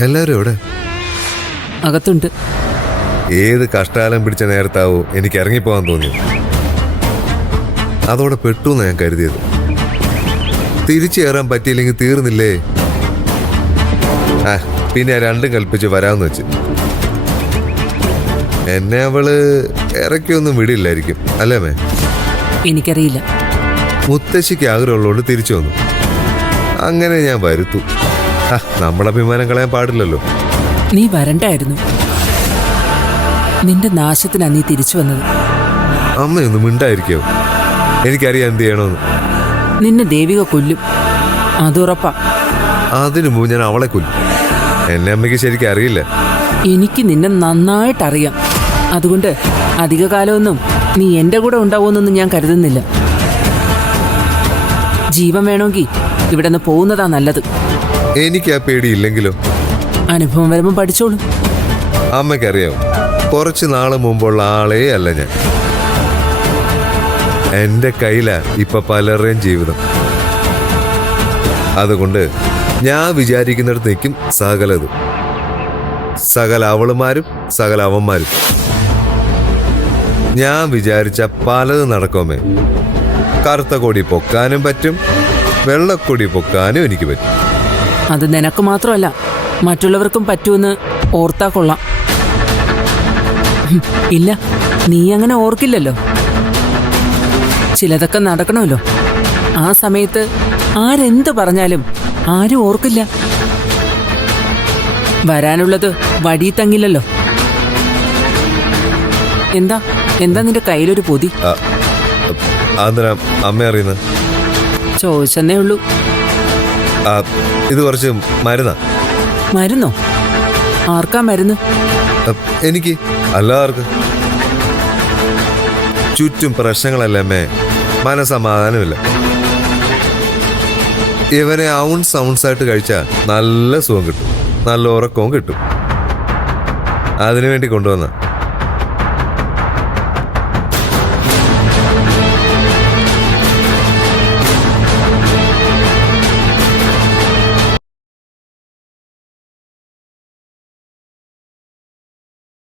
എല്ലാവരും എവിടെ? അകത്തുണ്ട്. ഏത് കഷ്ടാലം പിടിച്ച നേരത്താവോ എനിക്ക് ഇറങ്ങിപ്പോകാൻ തോന്നിയത്. അതോടെ പെട്ടു എന്ന് ഞാൻ കരുതിയത്. തിരിച്ചു കയറാൻ പറ്റിയില്ലെങ്കിൽ തീർന്നില്ലേ. പിന്നെ രണ്ടും കൽപ്പിച്ച് വരാമെന്ന് വെച്ച്. എന്നെ അവള് ഇറക്കിയൊന്നും വിടില്ലായിരിക്കും അല്ലേ മേ? എനിക്കറിയില്ല. മുത്തശ്ശിക്ക് ആഗ്രഹമുള്ളതുകൊണ്ട് തിരിച്ചു വന്നു. അങ്ങനെ ഞാൻ വരുത്തു. നമ്മുടെ അഭിമാനം കളയാൻ പാടില്ലല്ലോ. നീ വരണ്ടായിരുന്നു. നിന്റെ നാശത്തിനാ നീ തിരിച്ചു വന്നത്. അമ്മയൊന്നും മിണ്ടായിരിക്കോ? എനിക്കറിയാം എന്ത് ചെയ്യണമെന്ന്. നിന്നെ ദേവിക കൊല്ലും, അതുറപ്പാ. അതിനു മുമ്പ് ഞാൻ അവളെ കൊല്ലും. എന്നെ അമ്മയ്ക്ക് ശരിക്കും അറിയില്ല. എനിക്ക് നിന്നെ നന്നായിട്ടറിയാം. അതുകൊണ്ട് അധിക കാലമൊന്നും നീ എന്റെ കൂടെ ഉണ്ടാവുമെന്നൊന്നും ഞാൻ കരുതുന്നില്ല. ജീവൻ വേണമെങ്കിൽ ഇവിടെ നിന്ന് പോകുന്നതാ നല്ലത്. എനിക്ക് ആ പേടിയില്ലെങ്കിലോ? അനുഭവം വരുമ്പോൾ പഠിച്ചോളൂ. അമ്മയ്ക്കറിയാം, കുറച്ച് നാള് മുമ്പുള്ള ആളേ അല്ല ഞാൻ. എന്റെ കയ്യിലാ ഇപ്പൊ പലരുടെയും ജീവിതം. അതുകൊണ്ട് ഞാൻ വിചാരിക്കുന്നിടത്ത് നിൽക്കും സകലതും. സകല അവളുമാരും സകല അവന്മാരും. ഞാൻ വിചാരിച്ച പലതും നടക്കുമേ. കറുത്ത കൊടി പൊക്കാനും പറ്റും, വെള്ളക്കൊടി പൊക്കാനും എനിക്ക് പറ്റും. അത് നിനക്ക് മാത്രമല്ല, മറ്റുള്ളവർക്കും പറ്റുമെന്ന് ഓർത്താ കൊള്ളാം. ഇല്ല, നീ അങ്ങനെ ഓർക്കില്ലല്ലോ. ചിലതൊക്കെ നടക്കണമല്ലോ. ആ സമയത്ത് ആരെന്ത് പറഞ്ഞാലും ആരും ഓർക്കില്ല. വരാനുള്ളത് വഴി തങ്ങില്ലല്ലോ. എന്താ എന്താ നിന്റെ കയ്യിലൊരു പൊതി? അമ്മ അറിയുന്നത് ചോദിച്ചെന്നേ ഉള്ളൂ. ഇത് കുറച്ച് മരുന്നാ. മരുന്നോ? ആർക്കാ മരുന്ന്? എനിക്ക്. എല്ലാവർക്കും. ചുറ്റും പ്രശ്നങ്ങളല്ലേ അമ്മേ, മനസമാധാനമില്ല. ഇവനെ ഔൺസായിട്ട് കഴിച്ചാൽ നല്ല സുഖം കിട്ടും, നല്ല ഉറക്കവും കിട്ടും. അതിനുവേണ്ടി കൊണ്ടുവന്ന